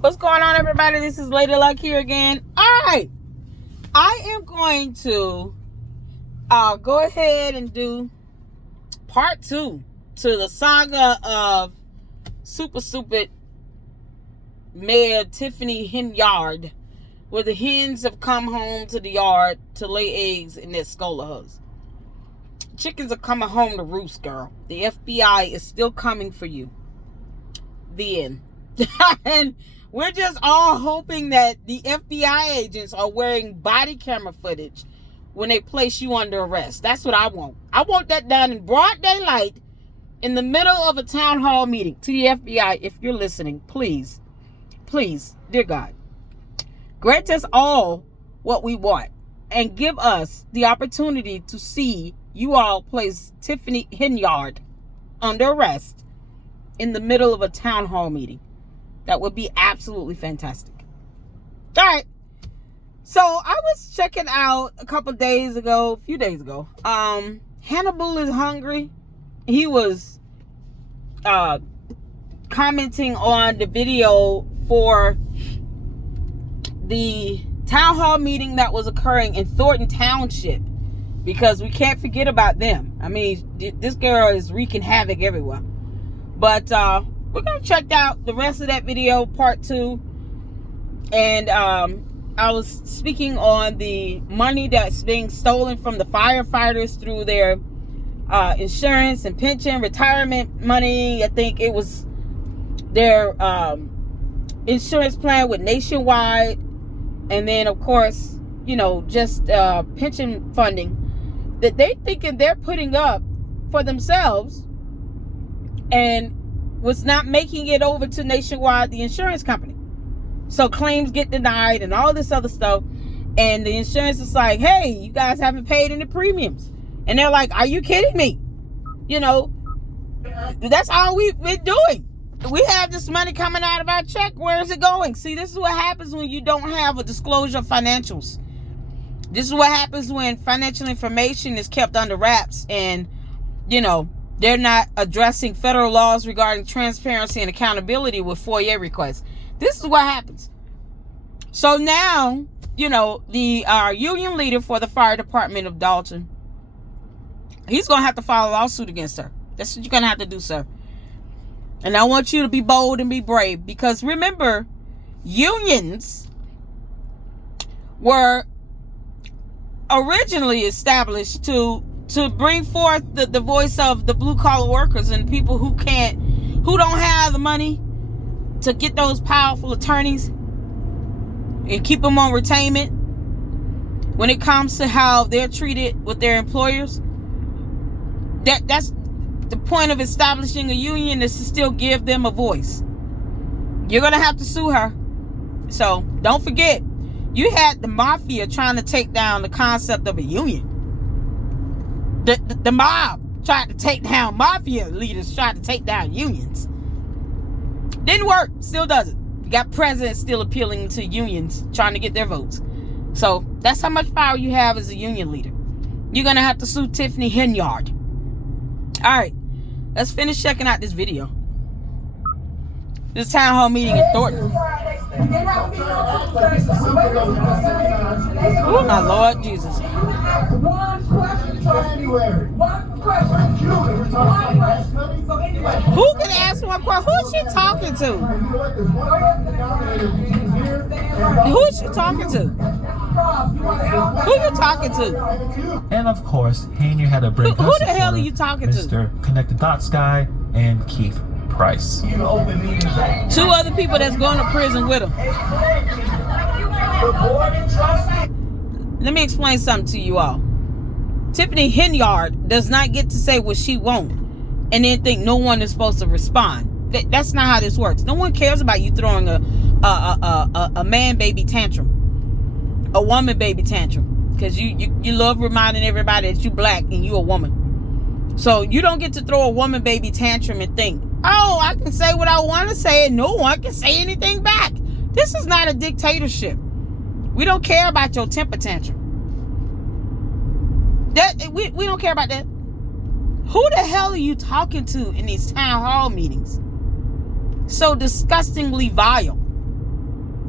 What's going on, everybody? This is Lady Luck here again. All right, I am going to go ahead and do part 2 to the saga of super stupid Mayor Tiffany Henyard, where the hens have come home to the yard to lay eggs in their scolahus. Chickens are coming home to roost, girl. The FBI is still coming for you. The end. And we're just all hoping that the FBI agents are wearing body camera footage when they place you under arrest. That's what I want. I want that done in broad daylight in the middle of a town hall meeting. To the FBI, if you're listening, please, dear God, grant us all what we want and give us the opportunity to see you all place Tiffany Henyard under arrest in the middle of a town hall meeting. That would be absolutely fantastic. All right. So I was checking out a few days ago. Hannibal is hungry. He was commenting on the video for the town hall meeting that was occurring in Thornton Township, because we can't forget about them. I mean, this girl is wreaking havoc everywhere. But we're going to check out the rest of that video, part 2. And I was speaking on the money that's being stolen from the firefighters through their insurance and pension, retirement money. I think it was their insurance plan with Nationwide. And then, of course, just pension funding that they thinking they're putting up for themselves, and was not making it over to Nationwide, the insurance company. So claims get denied and all this other stuff. And the insurance is like, hey, you guys haven't paid any premiums. And they're like, are you kidding me? That's all we've been doing. We have this money coming out of our check. Where is it going? See, this is what happens when you don't have a disclosure of financials. This is what happens when financial information is kept under wraps and, they're not addressing federal laws regarding transparency and accountability with FOIA requests. This is what happens. So now, the union leader for the fire department of Dalton, he's going to have to file a lawsuit against her. That's what you're going to have to do, sir. And I want you to be bold and be brave, because remember, unions were originally established to bring forth the voice of the blue collar workers and people who don't have the money to get those powerful attorneys and keep them on retainment when it comes to how they're treated with their employers. That's the point of establishing a union, is to still give them a voice. You're going to have to sue her. So don't forget, you had the mafia trying to take down the concept of a union. The mob tried to take down, mafia leaders tried to take down unions. Didn't work. Still doesn't. You got presidents still appealing to unions, trying to get their votes. So that's how much power you have as a union leader. You're going to have to sue Tiffany Henyard. All right. Let's finish checking out this video. This town hall meeting in Thornton. Oh, my Lord Jesus. Who can ask one question? Who's she talking to? Who is she talking to? Who you talking to? And of course, Henyard had to bring who the hell are you talking to? Mr. Connect the Dots guy and Keith Price. 2 other people that's going to prison with him. Let me explain something to you all. Tiffany Henyard does not get to say what she wants and then think no one is supposed to respond. That's not how this works. No one cares about you throwing a man baby tantrum, a woman baby tantrum, because you love reminding everybody that you black and you a woman. So you don't get to throw a woman baby tantrum and think, oh, I can say what I want to say and no one can say anything back. This is not a dictatorship. We don't care about your temper tantrum. We don't care about that. Who the hell are you talking to in these town hall meetings? So disgustingly vile.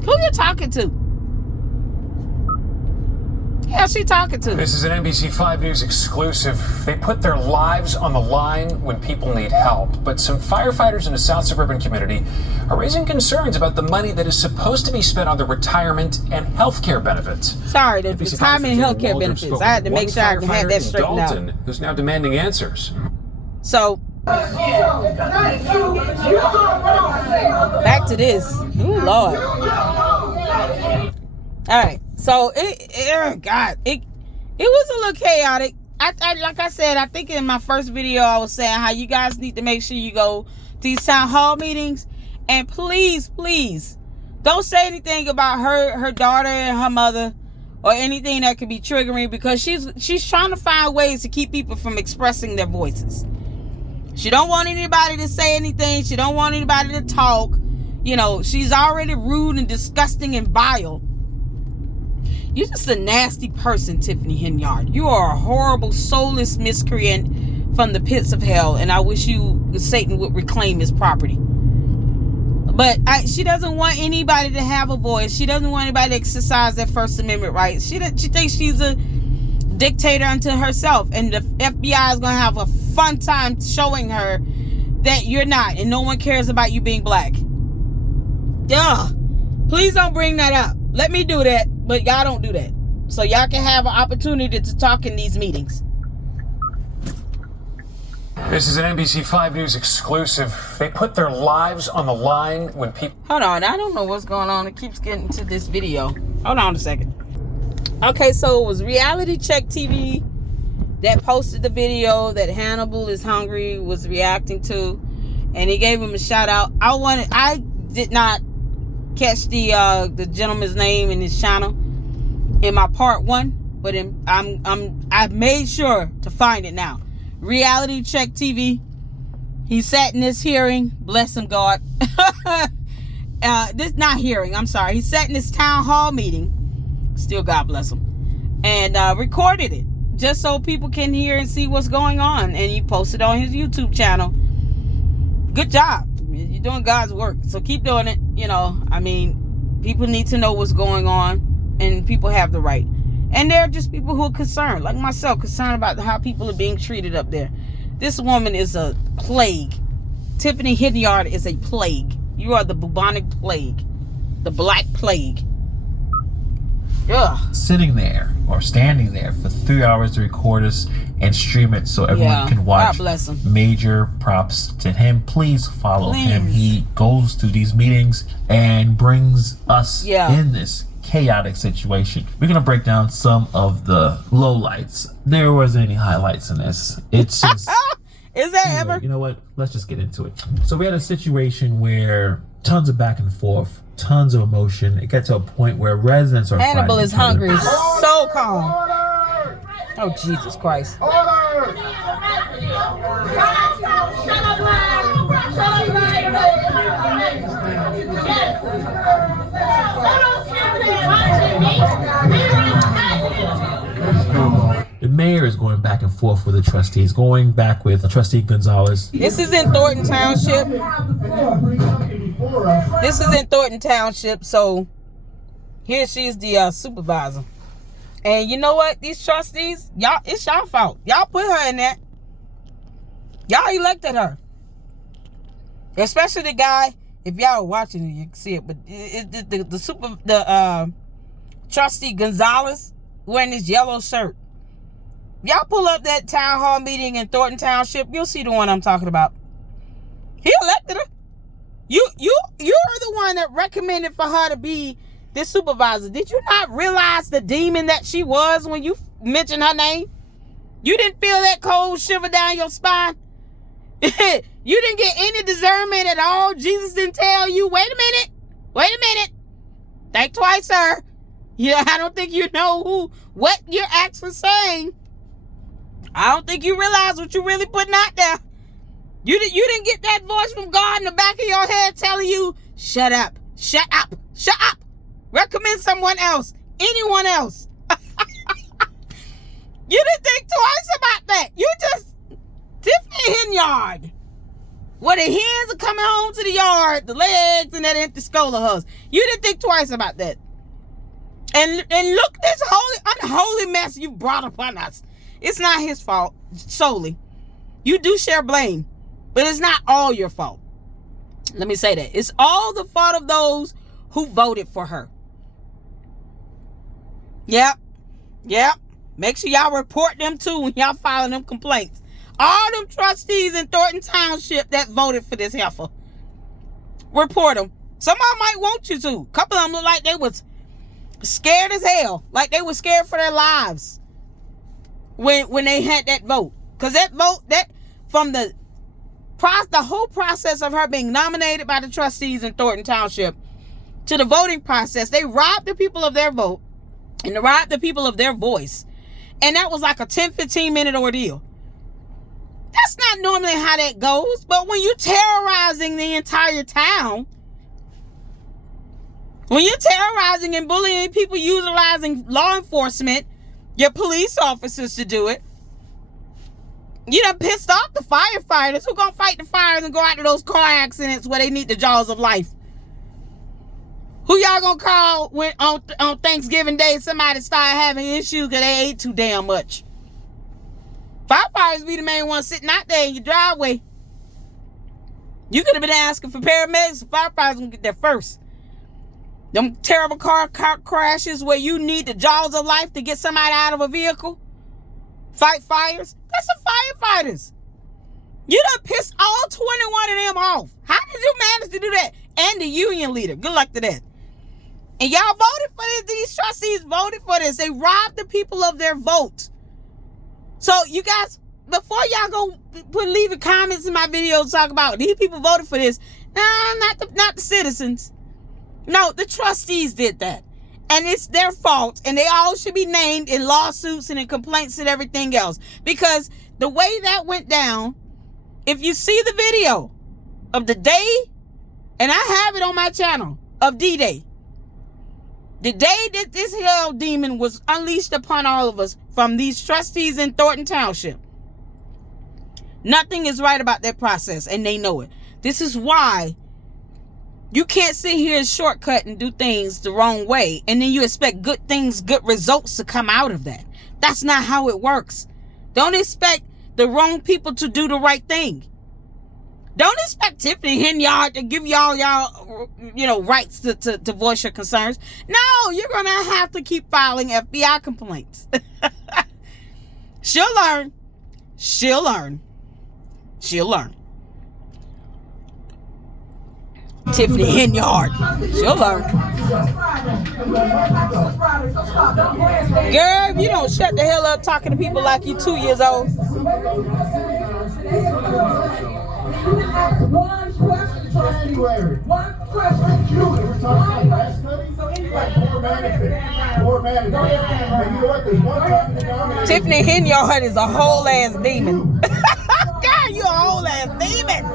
Who you talking to? Yeah, she talking to. This is an NBC 5 News exclusive. They put their lives on the line when people need help. But some firefighters in a South suburban community are raising concerns about the money that is supposed to be spent on their retirement and health care benefits. Sorry, the retirement and health care benefits. I had to make sure I can have that straightened out. Thornton, who's now demanding answers. So, back to this. Ooh, Lord. All right. So it was a little chaotic. I like I said, I think in my first video I was saying how you guys need to make sure you go to these town hall meetings, and please don't say anything about her daughter and her mother or anything that could be triggering, because she's trying to find ways to keep people from expressing their voices. She don't want anybody to say anything. She don't want anybody to talk. You know, she's already rude and disgusting and vile. You're just a nasty person, Tiffany Henyard. You are a horrible, soulless miscreant from the pits of hell, and I wish Satan would reclaim his property. But she doesn't want anybody to have a voice. She doesn't want anybody to exercise their First Amendment rights. She thinks she's a dictator unto herself, and the FBI is going to have a fun time showing her that you're not, and no one cares about you being black. Yeah, please don't bring that up. Let me do that, but y'all don't do that. So y'all can have an opportunity to talk in these meetings. This is an NBC 5 News exclusive. They put their lives on the line when people... Hold on, I don't know what's going on. It keeps getting to this video. Hold on a second. Okay, so it was Reality Check TV that posted the video that Hannibal is Hungry was reacting to, and he gave him a shout out. I did not catch the gentleman's name in his channel in my part 1, but I've made sure to find it now. Reality Check TV. He sat in this hearing, bless him God. This not hearing, I'm sorry. He sat in this town hall meeting, still God bless him, and recorded it just so people can hear and see what's going on, and he posted on his YouTube channel. Good job. You're doing God's work, so keep doing it. You know, I mean, people need to know what's going on, and people have the right. And there are just people who are concerned, like myself, concerned about how people are being treated up there. This woman is a plague. Tiffany Henyard is a plague. You are the bubonic plague, the black plague. Ugh. Sitting there or standing there for 3 hours to record us and stream it so everyone can watch. God bless him. Major props to him. Please follow him. He goes to these meetings and brings us in this chaotic situation. We're gonna break down some of the lowlights. There wasn't any highlights in this. It's just is there ever? You know what? Let's just get into it. So we had a situation where tons of back and forth, tons of emotion. It got to a point where residents are Hannibal is hungry. So calm. Oh, Jesus Christ. The mayor is going back and forth with the trustees, going back with Trustee Gonzalez. This is in Thornton Township. This is in Thornton Township, so here she's the supervisor. And you know what? These trustees, y'all, it's y'all fault. Y'all put her in that. Y'all elected her. Especially the guy, if y'all are watching it, you can see it, but the Trustee Gonzalez wearing this yellow shirt. Y'all pull up that town hall meeting in Thornton Township, you'll see the one I'm talking about. He elected her. You're the one that recommended for her to be this supervisor. Did you not realize the demon that she was when you mentioned her name? You didn't feel that cold shiver down your spine? You didn't get any discernment at all? Jesus didn't tell you, wait a minute. Think twice, sir. Yeah, I don't think you know what you're actually saying. I don't think you realize what you're really putting out there. You didn't get that voice from God in the back of your head telling you, shut up. Recommend someone else, anyone else. You didn't think twice about that. You just, Tiffany Henyard. Where the hens are coming home to the yard, the legs and that empty skull of hers. You didn't think twice about that. And look, this unholy mess you brought upon us. It's not his fault solely. You do share blame, but it's not all your fault. Let me say that. It's all the fault of those who voted for her. Yep. Make sure y'all report them too when y'all filing them complaints. All them trustees in Thornton Township that voted for this heifer. Report them. Some of them might want you to. A couple of them look like they was scared as hell. Like they were scared for their lives when they had that vote. Because that vote, that from the whole process of her being nominated by the trustees in Thornton Township to the voting process, they robbed the people of their vote and they robbed the people of their voice. And that was like a 10-15 minute ordeal. That's not normally how that goes. But when you're terrorizing the entire town, when you're terrorizing and bullying people, utilizing law enforcement, your police officers to do it, you done pissed off the firefighters. Who gonna fight the fires and go out to those car accidents where they need the jaws of life? Who y'all gonna call when on Thanksgiving Day somebody start having issues because they ate too damn much? Firefighters be the main ones sitting out there in your driveway. You could have been asking for paramedics. The firefighters gonna get there first. Them terrible car crashes where you need the jaws of life to get somebody out of a vehicle. Fight fires. That's the firefighters. You done pissed all 21 of them off. How did you manage to do that? And the union leader. Good luck to that. And y'all voted for this. These trustees voted for this. They robbed the people of their vote. So you guys, before y'all go leaving comments in my videos talk about these people voted for this. No, not the citizens. No, the trustees did that. And it's their fault. And they all should be named in lawsuits and in complaints and everything else. Because the way that went down, if you see the video of the day, and I have it on my channel, of D-Day. The day that this hell demon was unleashed upon all of us from these trustees in Thornton Township. Nothing is right about that process, and they know it. This is why you can't sit here and shortcut and do things the wrong way, and then you expect good things, good results to come out of that. That's not how it works. Don't expect the wrong people to do the right thing. Don't expect Tiffany Henyard to give y'all rights to voice your concerns. No, you're going to have to keep filing FBI complaints. She'll learn. She'll learn. She'll learn. Tiffany Henyard. She'll learn. Girl, if you don't shut the hell up talking to people like you 2 years old. One question for January. One question. Julie, we're talking about poor management. And you know what? There's one time in the Tiffany Henyard is a whole ass demon. God, you a whole ass demon.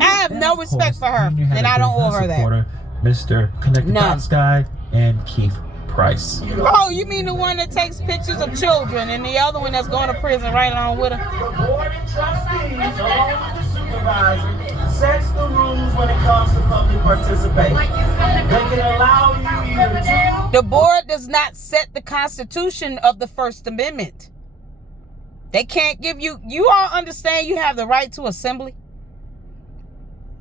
I have no respect for her, and I don't owe her that. Mr. Connected Dots Guy and Keith Price. Oh, you mean the one that takes pictures of children and the other one that's going to prison right along with her? The board of trustees, along with the supervisor, sets the rules when it comes to public participation. They can allow you either to... The board does not set the Constitution of the First Amendment. They can't give you... You all understand you have the right to assembly?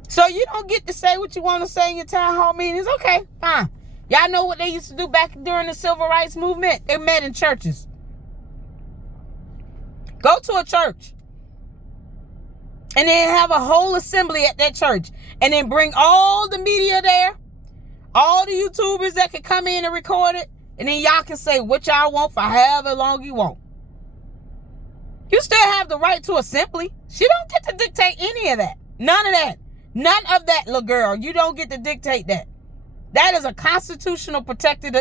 So you don't get to say what you want to say in your town hall meetings. Okay, fine. Y'all know what they used to do back during the Civil Rights Movement? They met in churches. Go to a church. And then have a whole assembly at that church. And then bring all the media there. All the YouTubers that can come in and record it. And then y'all can say what y'all want for however long you want. You still have the right to assembly. She don't get to dictate any of that. None of that. None of that, little girl. You don't get to dictate that. That is a constitutional protected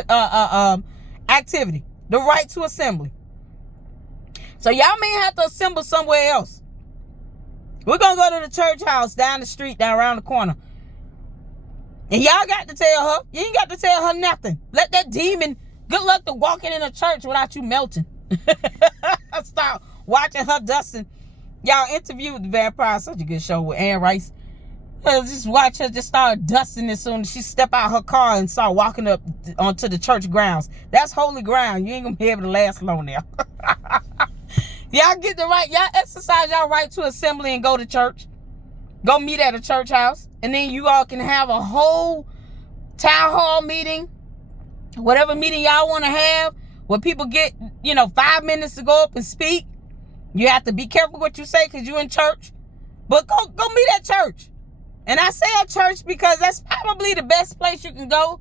activity. The right to assembly. So y'all may have to assemble somewhere else. We're going to go to the church house down the street, down around the corner. And y'all got to tell her. You ain't got to tell her nothing. Let that demon, good luck to walking in a church without you melting. Start watching her dusting. Y'all interviewed the vampire. Such a good show with Ann Rice. Just watch her just start dusting as soon as she step out her car and start walking up onto the church grounds. That's holy ground. You ain't gonna be able to last long there. Y'all get the right, y'all exercise y'all right to assembly and go to church. Go meet at a church house. And then you all can have a whole town hall meeting. Whatever meeting y'all want to have. Where people get, 5 minutes to go up and speak. You have to be careful what you say because you're in church. But go meet at church. And I say at church because that's probably the best place you can go.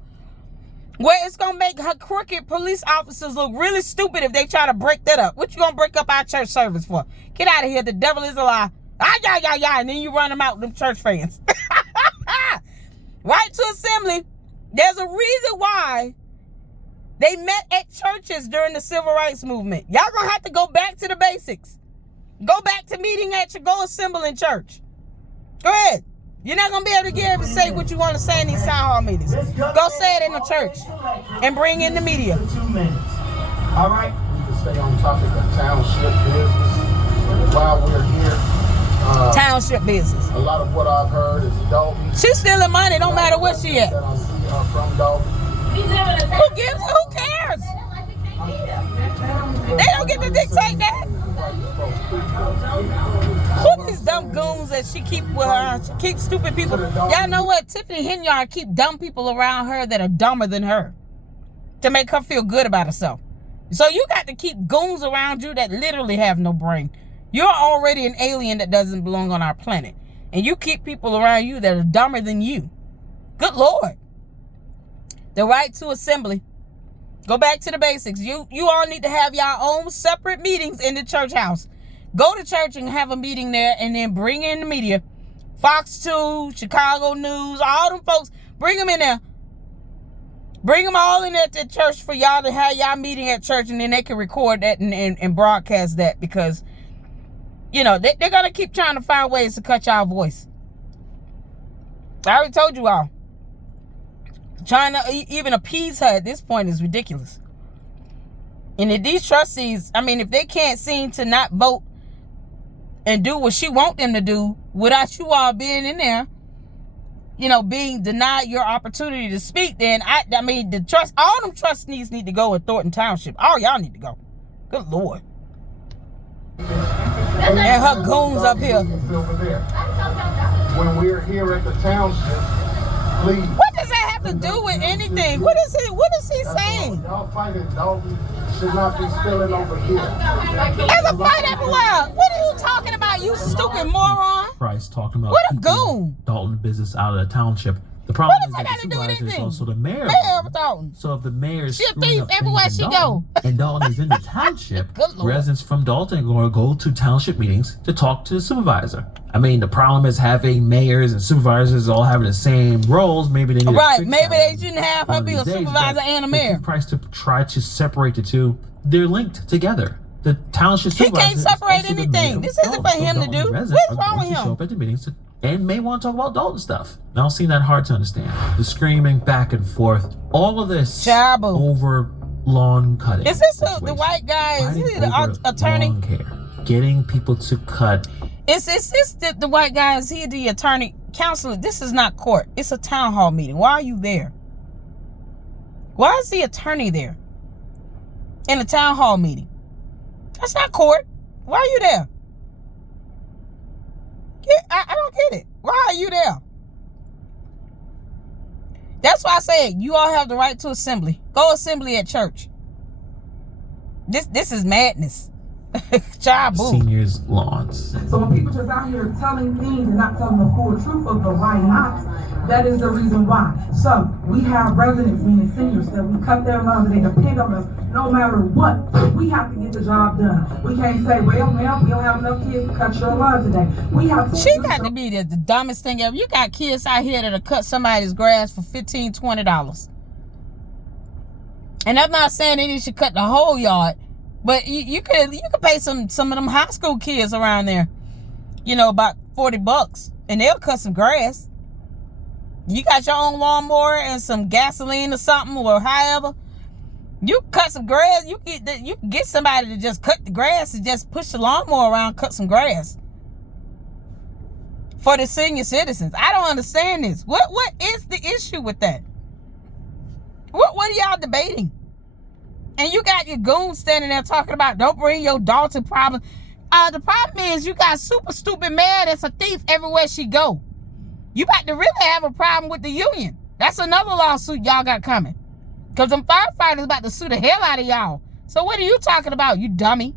Where it's going to make her crooked police officers look really stupid if they try to break that up. What you going to break up our church service for? Get out of here. The devil is a lie. And then you run them out with them church fans. Right to assembly. There's a reason why they met at churches during the civil rights movement. Y'all going to have to go back to the basics. Go back to meeting at your, go assemble in church. Go ahead. You're not going to be able to get able to say what you want to say in these town hall meetings. Go say it in the church and bring in the media. All right. We can stay on topic of township business while we're here. Township business. A lot of what I've heard is Dalton. She's stealing money, no matter where she at. That I see are from Dalton. Who cares? They don't get to dictate that. Who these dumb goons that she keep with her? She keeps stupid people. Y'all know what? Tiffany Henyard keep dumb people around her that are dumber than her to make her feel good about herself. So you got to keep goons around you that literally have no brain. You're already an alien that doesn't belong on our planet. And you keep people around you that are dumber than you. Good Lord. The right to assembly. Go back to the basics. You all need to have your own separate meetings in the church house. Go to church and have a meeting there and then bring in the media. Fox 2, Chicago News, all them folks. Bring them in there. Bring them all in there to church for y'all to have y'all meeting at church, and then they can record that and broadcast that because, they're going to keep trying to find ways to cut y'all voice. I already told you all. Trying to even appease her at this point is ridiculous. And if these trustees, if they can't seem to not vote and do what she want them to do without you all being in there, being denied your opportunity to speak, then all them trustees need to go in Thornton Township. All y'all need to go. Good Lord. And her goons up here. When we're here at the township, please. What does that have to do with anything? What is he saying? Y'all fighting Dalton should not be spilling over here. There's a fight everywhere. What are you talking about, you stupid moron? Price talking about What a goon. Dalton business out of the township. The problem is that the do with supervisor is anything? also the mayor. Mayor of Dalton. So if the mayor is She a screwing thief up things everywhere in she Dalton, go. and Dalton is in the township, Good Lord. residents from Dalton are going to go to township meetings to talk to the supervisor. The problem is having mayors and supervisors all having the same roles. Maybe they need Right, to fix maybe that they shouldn't have her one of be a these days, supervisor but and a if mayor. you Price to try to separate the two, they're linked together. The township He supervisor can't is separate also the anything. mayor of This isn't Dalton. for him to Dalton do. residents What's are wrong going with to him? show up at the meetings and may want to talk about Dalton stuff. I don't seem that hard to understand. The screaming back and forth, all of this Chabu. over lawn cutting. Is this the situation. white guy? Is he Fighting the over attorney? lawn care. Getting people to cut. Is this the white guy? Is he the attorney? Counselor, this is not court. It's a town hall meeting. Why are you there? Why is the attorney there? In a town hall meeting. That's not court. Why are you there? I don't get it. Why are you there? That's why I said you all have the right to assembly. Go assembly at church. This is madness. Child boo. Seniors' lawns. So when people just out here telling things and not telling the full truth of the why not, that is the reason why. So we have residents, meaning seniors, that we cut their lawns and they depend on us no matter what. We have to get the job done. We can't say, well, ma'am, we don't have enough kids to cut your lawn today. We have to. She got to be the dumbest thing ever. You got kids out here that'll cut somebody's grass for $15, $20. And I'm not saying that you should cut the whole yard, but you could pay some of them high school kids around there, about $40, and they'll cut some grass. You got your own lawnmower and some gasoline or something, or however. You cut some grass. You can get somebody to just cut the grass and just push the lawnmower around, cut some grass. for the senior citizens. I don't understand this. What is the issue with that? What are y'all debating? And you got your goons standing there talking about don't bring your daughter problem. The problem is you got super stupid mayor that's a thief everywhere she go. You about to really have a problem with the union. That's another lawsuit y'all got coming. Because them firefighters about to sue the hell out of y'all. So what are you talking about, you dummy?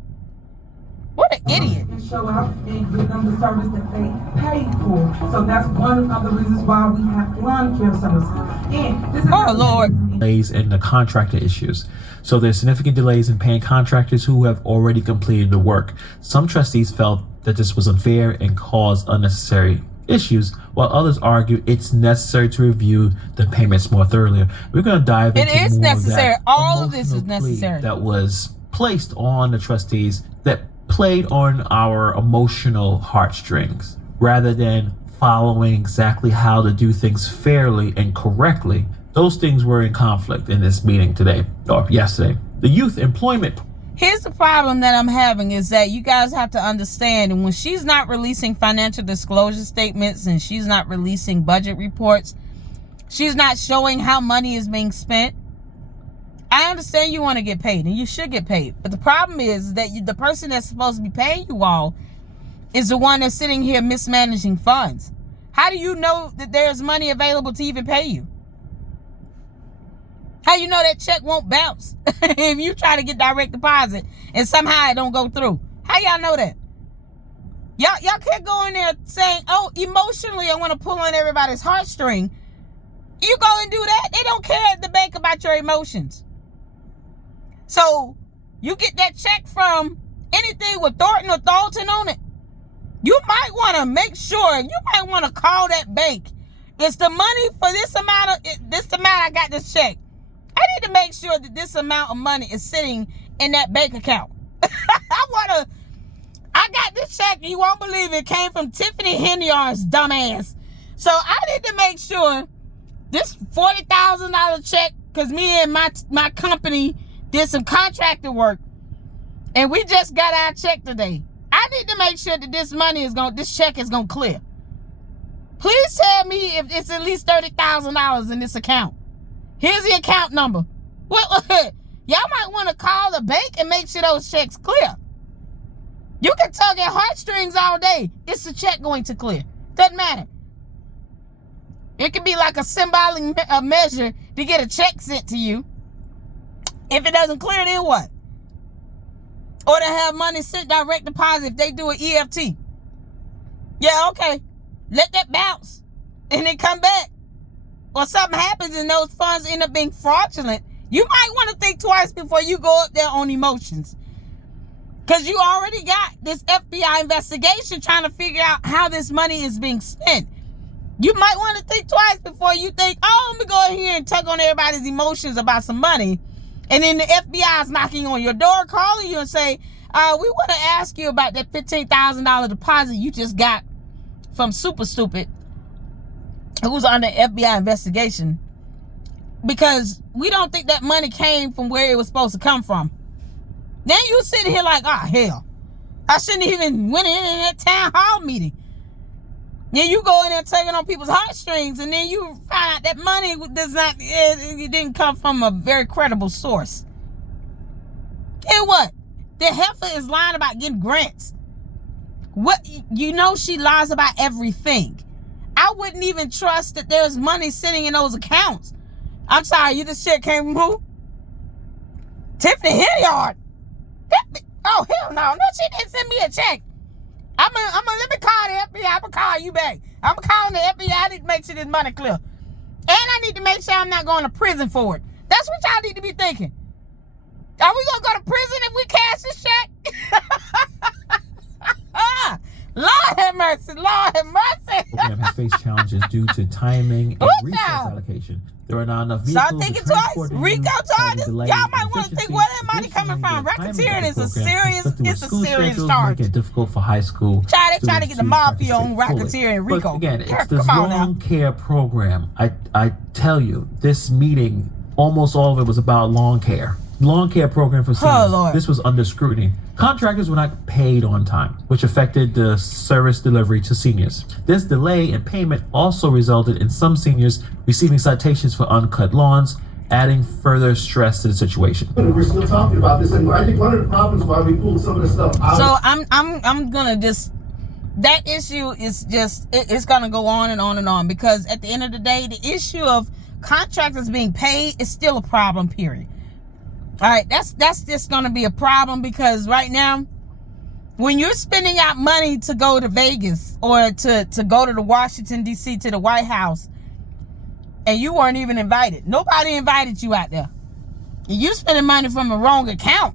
What an idiot. And show up and give them the service that they paid for. So that's one of the reasons why we have lawn care services. And this is Lord. Delays in the contractor issues. So there's significant delays in paying contractors who have already completed the work. Some trustees felt that this was unfair and caused unnecessary issues, while others argue it's necessary to review the payments more thoroughly. We're going to dive into It is more necessary. Of that all of this is emotional plea necessary. that was placed on the trustees that played on our emotional heartstrings rather than following exactly how to do things fairly and correctly. Those things were in conflict in this meeting today, or yesterday. The youth employment. Here's the problem that I'm having is that you guys have to understand, and when she's not releasing financial disclosure statements and she's not releasing budget reports, she's not showing how money is being spent. I understand you want to get paid, and you should get paid. But the problem is that the person that's supposed to be paying you all is the one that's sitting here mismanaging funds. How do you know that there's money available to even pay you? How you know that check won't bounce if you try to get direct deposit and somehow it don't go through? How y'all know that? Y'all can't go in there saying, oh, emotionally I want to pull on everybody's heartstring. You go and do that. They don't care at the bank about your emotions. So you get that check from anything with Thornton or Thornton on it. You might want to make sure, you might want to call that bank. It's the money for this amount I got this check. I need to make sure that this amount of money is sitting in that bank account. I got this check, and you won't believe it came from Tiffany Henyard's dumbass. So I need to make sure this $40,000 check, because me and my company did some contractor work, and we just got our check today. I need to make sure that this check is gonna clear. Please tell me if it's at least $30,000 in this account. Here's the account number. Y'all might want to call the bank and make sure those checks clear. You can tug at heartstrings all day. It's the check going to clear. Doesn't matter. It could be like a symbolic measure to get a check sent to you. If it doesn't clear, then what? Or to have money sent direct deposit if they do an EFT. Yeah, okay. Let that bounce and then come back. Or something happens and those funds end up being fraudulent. You might want to think twice before you go up there on emotions. Because you already got this FBI investigation trying to figure out how this money is being spent. You might want to think twice before you think, oh, let me go in here and tug on everybody's emotions about some money. And then the FBI is knocking on your door, calling you and say, we want to ask you about that $15,000 deposit you just got from Super Stupid, who's under FBI investigation, because we don't think that money came from where it was supposed to come from. Then you sitting here like, oh, hell, I shouldn't even went in that town hall meeting. Then you go in there taking on people's heartstrings, and then you find out that money it didn't come from a very credible source. And what? The heifer is lying about getting grants. What? You know she lies about everything. I wouldn't even trust that there's money sitting in those accounts. I'm sorry, this shit came from who? Tiffany Henyard. Oh, hell no. No, she didn't send me a check. I'm gonna let me call the FBI. I'm gonna call you back. I'm calling the FBI. I need to make sure this money clear. And I need to make sure I'm not going to prison for it. That's what y'all need to be thinking. Are we gonna go to prison if we cash this check? Lord have mercy. Lord have mercy. The program has faced challenges due to timing and resource allocation. There are not enough vehicles. Start thinking twice. Rico charges. Y'all might want to think where that money coming from. Racketeering is a serious charge. Make it difficult for high school. Try to get the mafia on racketeering, Rico. But again, it's this long care program. I tell you, this meeting, almost all of it was about lawn care. lawn care program for seniors. Lord. This was under scrutiny. Contractors were not paid on time, which affected the service delivery to seniors. This delay in payment also resulted in some seniors receiving citations for uncut lawns, adding further stress to the situation. We're still talking about this, and I think one of the problems why we pulled some of the stuff out. So I'm gonna just, that issue is just, it's gonna go on and on and on, because at the end of the day, the issue of contractors being paid is still a problem, period. All right, that's just gonna be a problem, because right now, when you're spending out money to go to Vegas or to go to the Washington D.C. to the White House, and you weren't even invited, nobody invited you out there, and you spending money from a wrong account.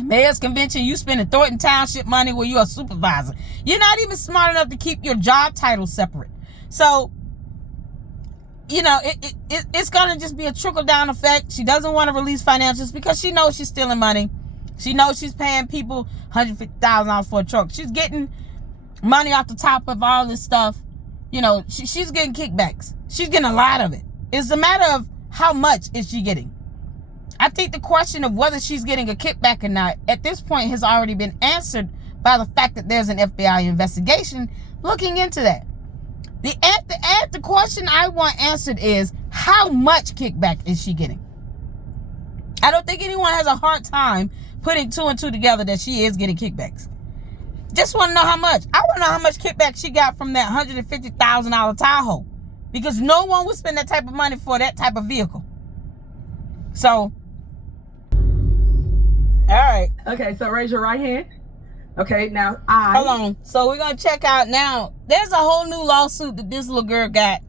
Mayor's convention, you spending Thornton Township money where you're a supervisor. You're not even smart enough to keep your job title separate. So, you know, it's gonna just be a trickle-down effect. She doesn't want to release financials because she knows she's stealing money. She knows she's paying people $150,000 for a truck. She's getting money off the top of all this stuff. You know, she's getting kickbacks. She's getting a lot of it. It's a matter of how much is she getting. I think the question of whether she's getting a kickback or not at this point has already been answered by the fact that there's an FBI investigation looking into that. The question I want answered is, how much kickback is she getting? I don't think anyone has a hard time putting two and two together that she is getting kickbacks. Just want to know how much. I want to know how much kickback she got from that $150,000 Tahoe, because no one would spend that type of money for that type of vehicle. So, all right. Okay, so raise your right hand. Okay, now Hold on. So we're going to check out now. There's a whole new lawsuit that this little girl got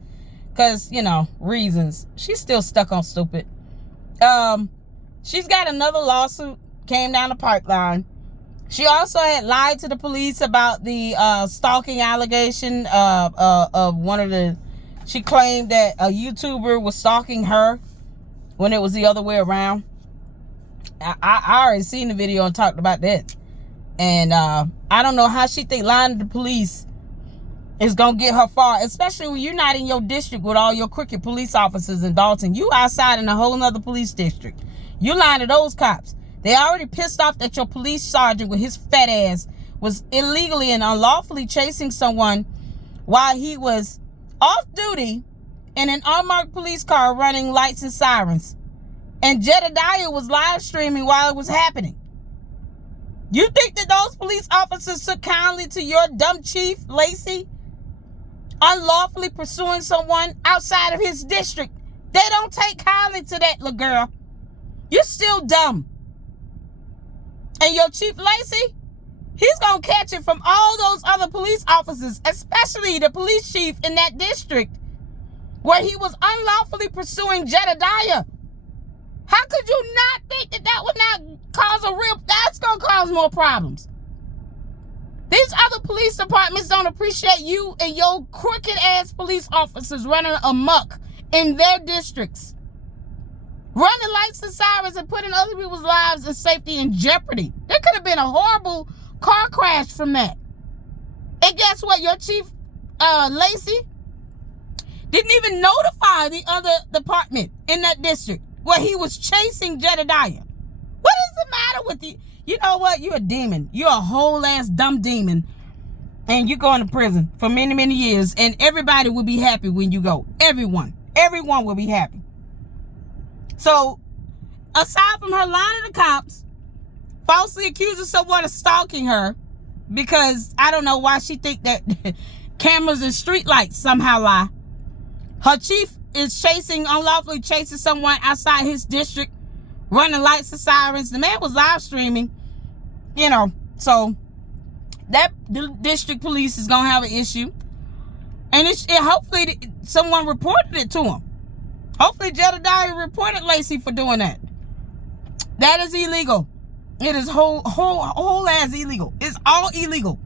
because, you know, reasons. She's still stuck on stupid. She's got another lawsuit, came down the pipeline. She also had lied to the police about the stalking allegation of one of the... She claimed that a YouTuber was stalking her when it was the other way around. I already seen the video and talked about that. And I don't know how she think lying to the police is going to get her far, especially when you're not in your district with all your crooked police officers in Dalton. You outside in a whole nother police district. You lying to those cops. They already pissed off that your police sergeant with his fat ass was illegally and unlawfully chasing someone while he was off duty in an unmarked police car running lights and sirens. And Jedediah was live streaming while it was happening. You think that those police officers took kindly to your dumb chief, Lacey, unlawfully pursuing someone outside of his district? They don't take kindly to that, little girl. You're still dumb. And your chief, Lacey, he's going to catch it from all those other police officers, especially the police chief in that district where he was unlawfully pursuing Jedediah. How could you not think that that would not cause that's going to cause more problems? These other police departments don't appreciate you and your crooked ass police officers running amok in their districts, running lights and sirens and putting other people's lives and safety in jeopardy. There could have been a horrible car crash from that. And guess what? Your chief, Lacey, didn't even notify the other department in that district where he was chasing Jedediah. What is the matter with you? You know what? You're a demon. You're a whole ass dumb demon. And you're going to prison for many, many years. And everybody will be happy when you go. Everyone will be happy. So, aside from her lying to the cops, falsely accusing someone of stalking her, because I don't know why she think that cameras and streetlights somehow lie. Her chief is unlawfully chasing someone outside his district, running lights and sirens. The man was live streaming, you know, so that the district police is going to have an issue. And hopefully someone reported it to him. Hopefully Jedediah reported Lacey for doing that. That is illegal. It is whole ass illegal. It's all illegal.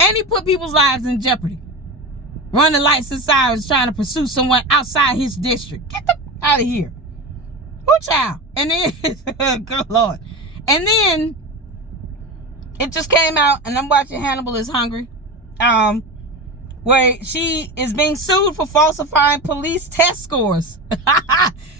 And he put people's lives in jeopardy. Running lights and sirens trying to pursue someone outside his district. Get the out of here. Who child? And then, good Lord. And then, it just came out, and I'm watching Hannibal is Hungry. where she is being sued for falsifying police test scores.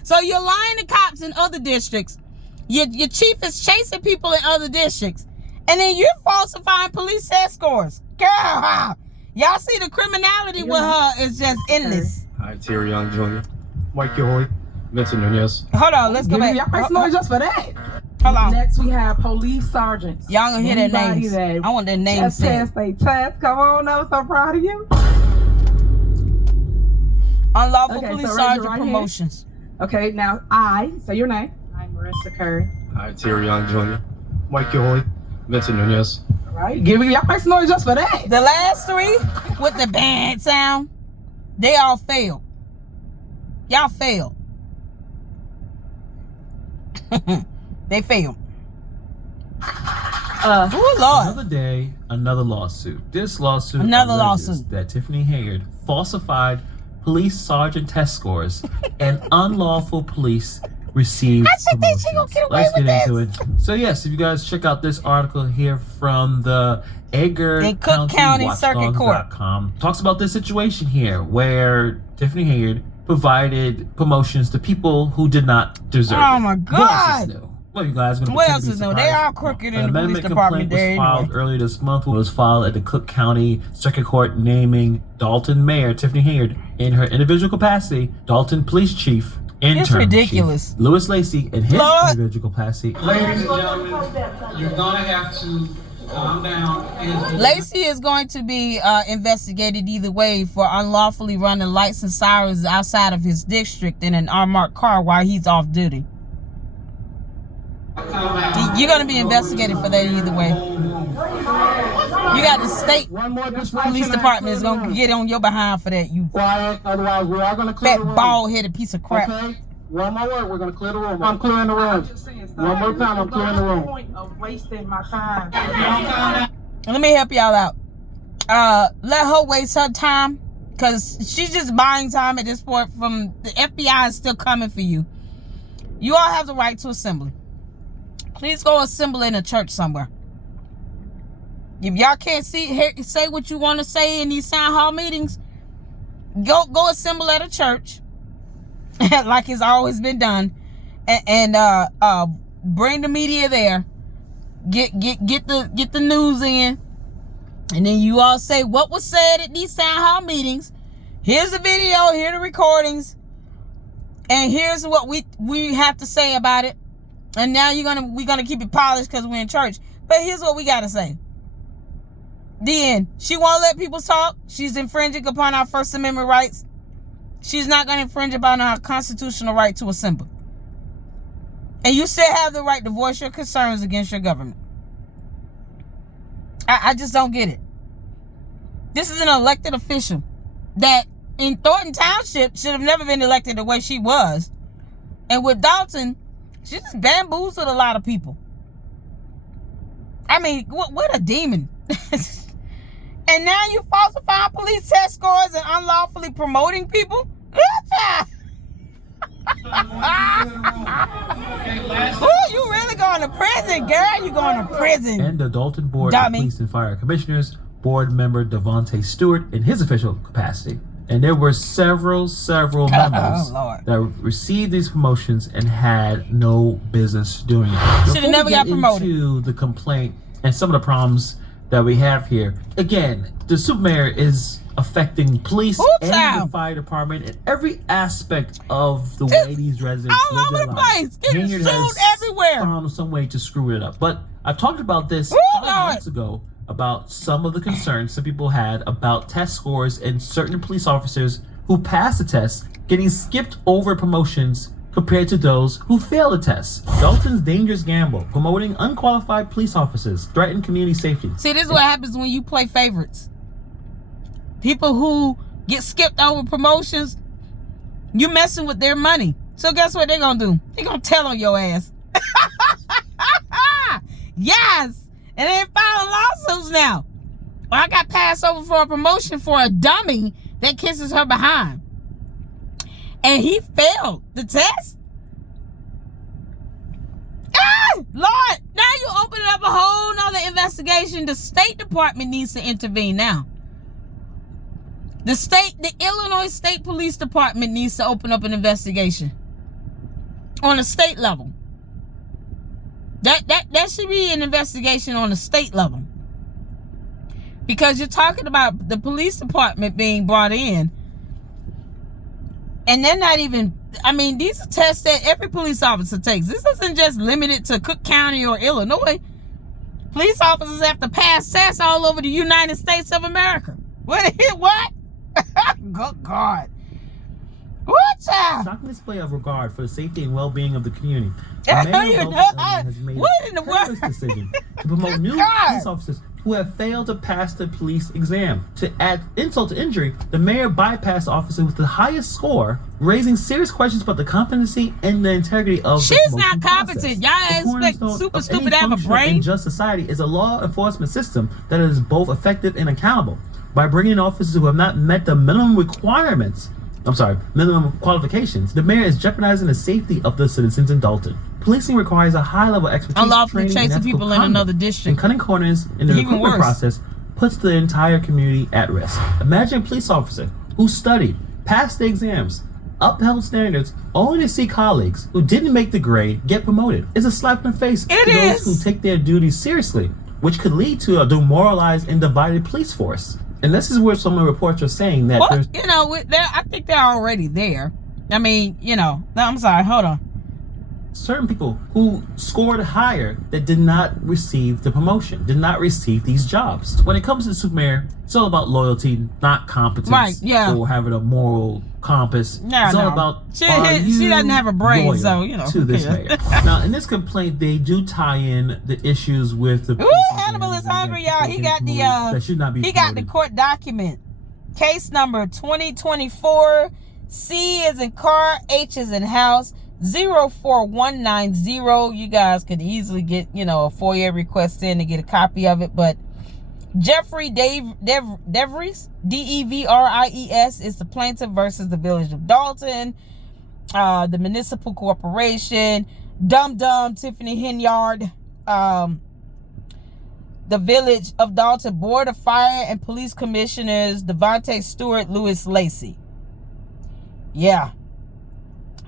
So you're lying to cops in other districts. Your chief is chasing people in other districts. And then you're falsifying police test scores. Girl, y'all see the criminality with her is just endless. Hi, Terry Young Jr., Mike Yohoy, Vincent Nunez. Hold on, let's go back. Y'all make some noise just for that. Hold on. Next, we have police sergeants. Y'all gonna hear their names. That I want their names said. They test. Come on, I'm so proud of you. Unlawful Okay, police so raise your sergeant right promotions. Okay, now say your name. I'm Marissa Curry. Hi, Terry Young Jr., Mike Yohoy, Vincent Nunez. All right, y'all make some noise just for that. The last three with the band sound, they all failed. Y'all failed. They failed. Oh Lord. Another day, another lawsuit. This lawsuit Another alleges lawsuit. that Tiffany Henyard falsified police sergeant test scores and unlawful police received I should think she promotions. gonna get away Let's with get into it. So yes, if you guys check out this article here from the Edgar In Cook County Circuit Court. talks about this situation here where Tiffany Henyard provided promotions to people who did not deserve it. Oh my What else is God. new? Well, you guys gonna What pretend else to be is new? They surprised. all crooked in An the police amendment department complaint there was filed anyway. earlier this month. It was filed at the Cook County Circuit Court naming Dalton Mayor Tiffany Henyard in her individual capacity, Dalton Police Chief, intern ridiculous. Chief Lewis Lacey in his Lord. individual capacity. Ladies and gentlemen, you're gonna have to calm down. Lacey is going to be investigated either way for unlawfully running lights and sirens outside of his district in an unmarked car while he's off duty. You're going to be investigated for that either way. You got the state police department is going to get on your behind for that, you Quiet, otherwise we are going to clear fat the room. bald-headed piece of crap. Okay? One more word, we're going to clear the room. I'm clearing the room. One more time, I'm clearing the room. Point of wasting my time. Let me help y'all out. Let her waste her time, because she's just buying time at this point. From the FBI is still coming for you. You all have the right to assembly. Please go assemble in a church somewhere. If y'all can't say what you want to say in these town hall meetings, go assemble at a church, like it's always been done, and bring the media there. Get the news in, and then you all say what was said at these town hall meetings. Here's the video, here are the recordings, and here's what we have to say about it. And now we're gonna keep it polished because we're in church. But here's what we gotta say. The end. She won't let people talk. She's infringing upon our First Amendment rights. She's not gonna infringe upon our constitutional right to assemble. And you still have the right to voice your concerns against your government. I just don't get it. This is an elected official that in Thornton Township should have never been elected the way she was. And with Dalton, she just bamboozled a lot of people. I mean, what a demon. And now you falsifying police test scores and unlawfully promoting people? Ooh, you really going to prison, girl. You going to prison. And the Dalton Board of Police and Fire Commissioners, board member Devontae Stewart in his official capacity. And there were several members that received these promotions and had no business doing it. Should have never got promoted. Into the complaint and some of the problems that we have here. Again, the super mayor is affecting police and the fire department and every aspect of the way these residents live their lives. Getting sued everywhere. Found some way to screw it up. But I talked about this 5 months ago about some of the concerns some people had about test scores and certain police officers who passed the test getting skipped over promotions compared to those who failed the test. Dalton's dangerous gamble, promoting unqualified police officers, threaten community safety. See, this is what happens when you play favorites. People who get skipped over promotions, you messing with their money. So guess what they're gonna do? They're gonna tell on your ass. Yes! And they filing lawsuits now. Well, I got passed over for a promotion for a dummy that kisses her behind. And he failed the test? Ah! Lord, now you open up a whole nother investigation. The State Department needs to intervene now. The Illinois State Police Department needs to open up an investigation on a state level. That should be an investigation on a state level. Because you're talking about the police department being brought in, and they're not even, I mean, these are tests that every police officer takes. This isn't just limited to Cook County or Illinois. Police officers have to pass tests all over the United States of America. What? Good God. What, child? Shocking display of regard for the safety and well-being of the community. What Has made in the world? Decision to promote new police officers who have failed to pass the police exam. To add insult to injury, the mayor bypassed the officer with the highest score, raising serious questions about the competency and the integrity of the She's not competent. Y'all expect super stupid to have a brain? In just society is a law enforcement system that is both effective and accountable. By bringing in officers who have not met the minimum qualifications, the mayor is jeopardizing the safety of the citizens in Dalton. Policing requires a high level of expertise, unlawfully chasing people in another district, and cutting corners in the recruitment process puts the entire community at risk. Imagine a police officer who studied, passed the exams, upheld standards, only to see colleagues who didn't make the grade get promoted. It's a slap in the face to those who take their duties seriously, which could lead to a demoralized and divided police force. And this is where some of the reports are saying that there's... You know, I think they're already there. I mean, you know, I'm sorry, hold on. Certain people who scored higher that did not receive the promotion, did not receive these jobs. When it comes to the super mayor, it's all about loyalty, not competence. Right, yeah. Or having a moral compass. Yeah, it's all about she doesn't have a brain, so, you know. To this mayor. Now, in this complaint, they do tie in the issues with the... Ooh, Hannibal is hungry, y'all. He got the that should not be he got the court document. Case number 2024, C is in car, H is in house, 04190. You guys could easily get, you know, a FOIA request in to get a copy of it, but Jeffrey DeVries, D-E-V-R-I-E-S, is the plaintiff versus the Village of Dalton, the municipal corporation, Dum Tiffany Henyard, the Village of Dalton Board of Fire and Police Commissioners, Devontae Stewart, Louis Lacey. Yeah.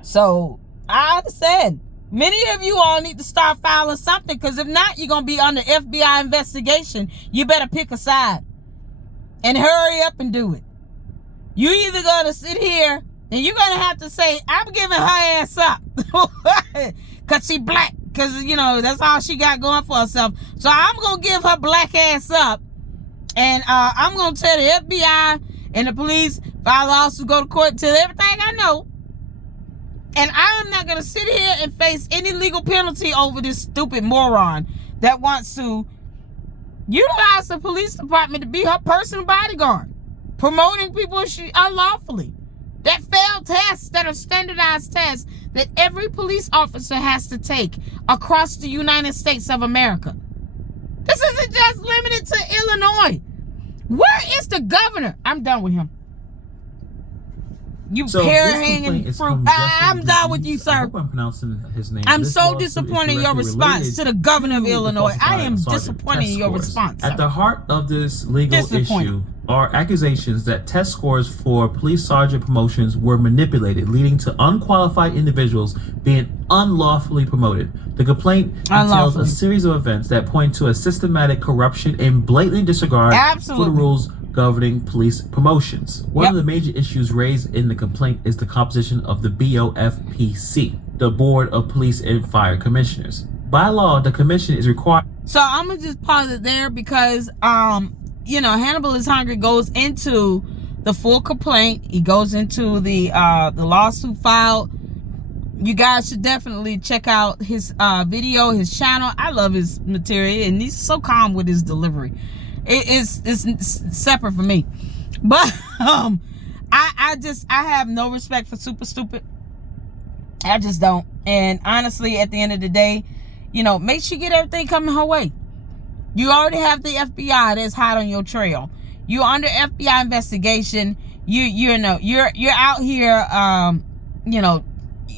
So, I understand. Many of you all need to start filing something, because if not, you're going to be under FBI investigation. You better pick a side and hurry up and do it. You either going to sit here and you're going to have to say, I'm giving her ass up because she black, because, you know, that's all she got going for herself. So I'm going to give her black ass up, and I'm going to tell the FBI and the police, file lawsuits, go to court, tell everything I know. And I am not going to sit here and face any legal penalty over this stupid moron that wants to utilize the police department to be her personal bodyguard, promoting people unlawfully. That failed tests that are standardized tests that every police officer has to take across the United States of America. This isn't just limited to Illinois. Where is the governor? I'm done with him. You pear-hanging fruit. I'm done with you, sir. I hope I'm pronouncing his name. I'm so disappointed in your response to the governor of Illinois. I am disappointed in your response. At the heart of this legal issue are accusations that test scores for police sergeant promotions were manipulated, leading to unqualified individuals being unlawfully promoted. The complaint details a series of events that point to a systematic corruption and blatant disregard for the rules governing police promotions. One of the major issues raised in the complaint is the composition of the BOFPC, the Board of Police and Fire Commissioners. By law, the commission is required. So I'm gonna just pause it there because you know, Hannibal is Hungry goes into the full complaint. He goes into the lawsuit filed. You guys should definitely check out his video, his channel. I love his material, and he's so calm with his delivery. It's separate for me, but I have no respect for super stupid. I just don't. And honestly, at the end of the day, you know, make sure you get everything coming her way. You already have the FBI that's hot on your trail. You're under FBI investigation. You're out here, you know,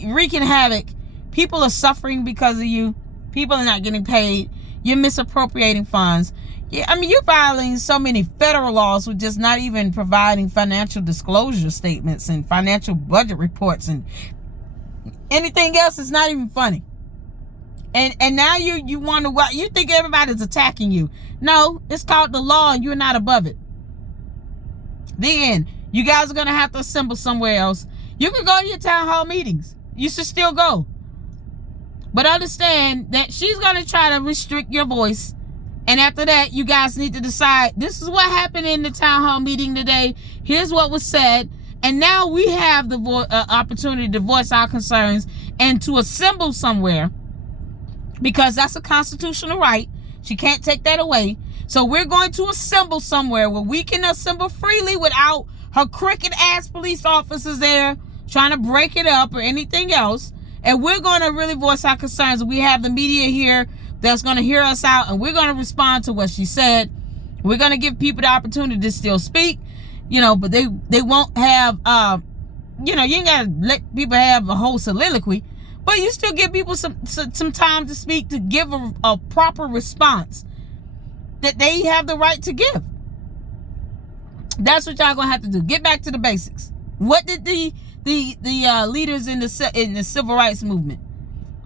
wreaking havoc. People are suffering because of you. People are not getting paid. You're misappropriating funds. Yeah, I mean, you're violating so many federal laws with just not even providing financial disclosure statements and financial budget reports, and anything else is not even funny. And now you wonder why you think everybody's attacking you. No, it's called the law and you're not above it. Then you guys are going to have to assemble somewhere else. You can go to your town hall meetings. You should still go. But understand that she's going to try to restrict your voice. And after that, you guys need to decide, this is what happened in the town hall meeting today. Here's what was said. And now we have the opportunity to voice our concerns and to assemble somewhere, because that's a constitutional right. She can't take that away. So we're going to assemble somewhere where we can assemble freely without her crooked ass police officers there trying to break it up or anything else. And we're going to really voice our concerns. We have the media here that's going to hear us out, and we're going to respond to what she said. We're going to give people the opportunity to still speak, you know, but they won't have, you know, you ain't got to let people have a whole soliloquy, but you still give people some time to speak, to give a proper response that they have the right to give. That's what y'all gonna have to do. Get back to the basics. What did the leaders in the civil rights movement,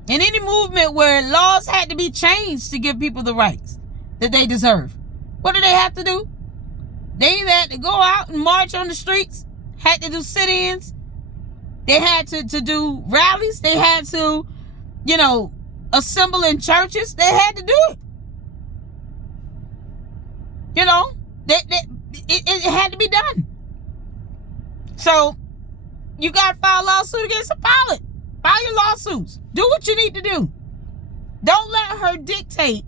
in any movement where laws had to be changed to give people the rights that they deserve, what did they have to do? They either had to go out and march on the streets, had to do sit-ins, they had to do rallies, they had to, you know, assemble in churches, they had to do it. You know, it had to be done. So you got to file a lawsuit against her. File it. File your lawsuits. Do what you need to do. Don't let her dictate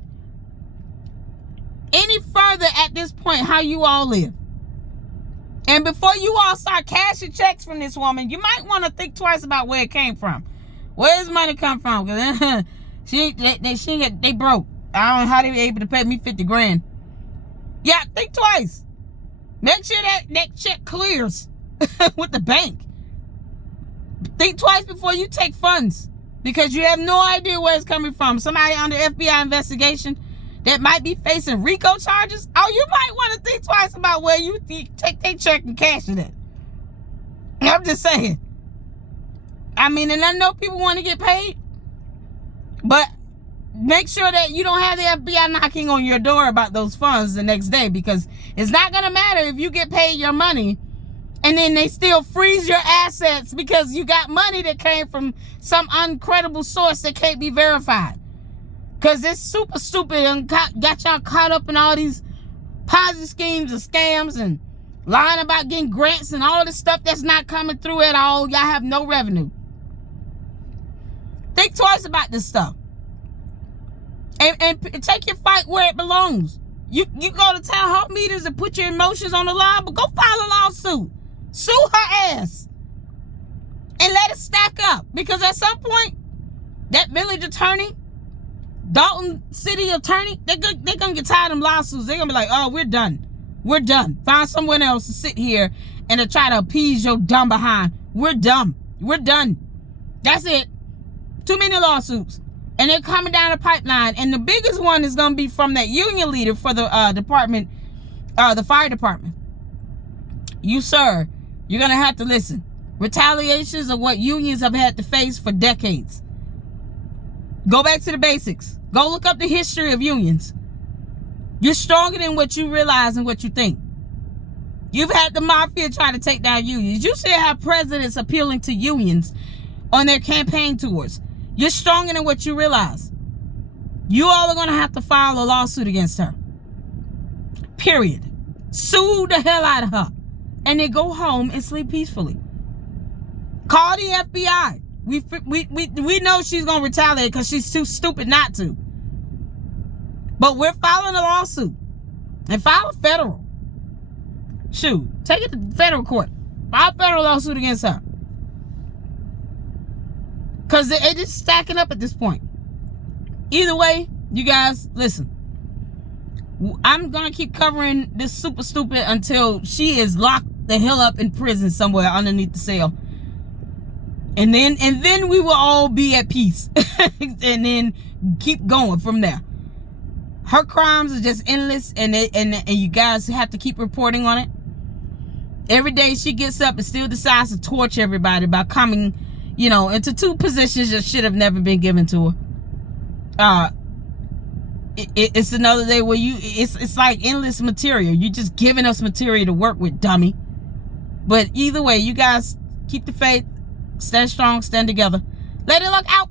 any further at this point how you all live. And before you all start cashing checks from this woman, you might want to think twice about where it came from. Where does money come from? Because they broke. I don't know how they were able to pay me 50 grand. Yeah, think twice. Make sure that check clears with the bank. Think twice before you take funds, because you have no idea where it's coming from. Somebody under FBI investigation that might be facing RICO charges. Oh, you might want to think twice about where you take their check and cash it at. I'm just saying. I mean, and I know people want to get paid, but make sure that you don't have the FBI knocking on your door about those funds the next day, because it's not going to matter if you get paid your money and then they still freeze your assets because you got money that came from some uncredible source that can't be verified. Because it's super stupid and got y'all caught up in all these Ponzi schemes and scams and lying about getting grants and all this stuff that's not coming through at all. Y'all have no revenue. Think twice about this stuff. And take your fight where it belongs. You go to town hall meetings and put your emotions on the line, but go file a lawsuit. Sue her ass. And let it stack up. Because at some point, that village attorney, Dalton city attorney, they're going to get tired of them lawsuits. They're going to be like, oh, we're done. We're done. Find someone else to sit here and to try to appease your dumb behind. We're done. We're done. That's it. Too many lawsuits. And they're coming down the pipeline. And the biggest one is going to be from that union leader for the department, the fire department. You, sir, you're going to have to listen. Retaliations are what unions have had to face for decades. Go back to the basics. Go look up the history of unions. You're stronger than what you realize and what you think. You've had the mafia try to take down unions. You still have presidents appealing to unions on their campaign tours. You're stronger than what you realize. You all are going to have to file a lawsuit against her. Period. Sue the hell out of her. And then go home and sleep peacefully. Call the FBI. We know she's going to retaliate because she's too stupid not to. But we're filing a lawsuit. And file a federal. Shoot. Take it to federal court. File a federal lawsuit against her. Because it's just stacking up at this point. Either way, you guys, listen. I'm going to keep covering this super stupid until she is locked the hell up in prison somewhere underneath the cell. And then we will all be at peace. And then keep going from there. Her crimes are just endless, and you guys have to keep reporting on it. Every day she gets up and still decides to torture everybody by coming, you know, into 2 positions that should have never been given to her. It's another day where it's like endless material. You're just giving us material to work with, dummy. But either way, you guys keep the faith, stand strong, stand together. Lady Luck out.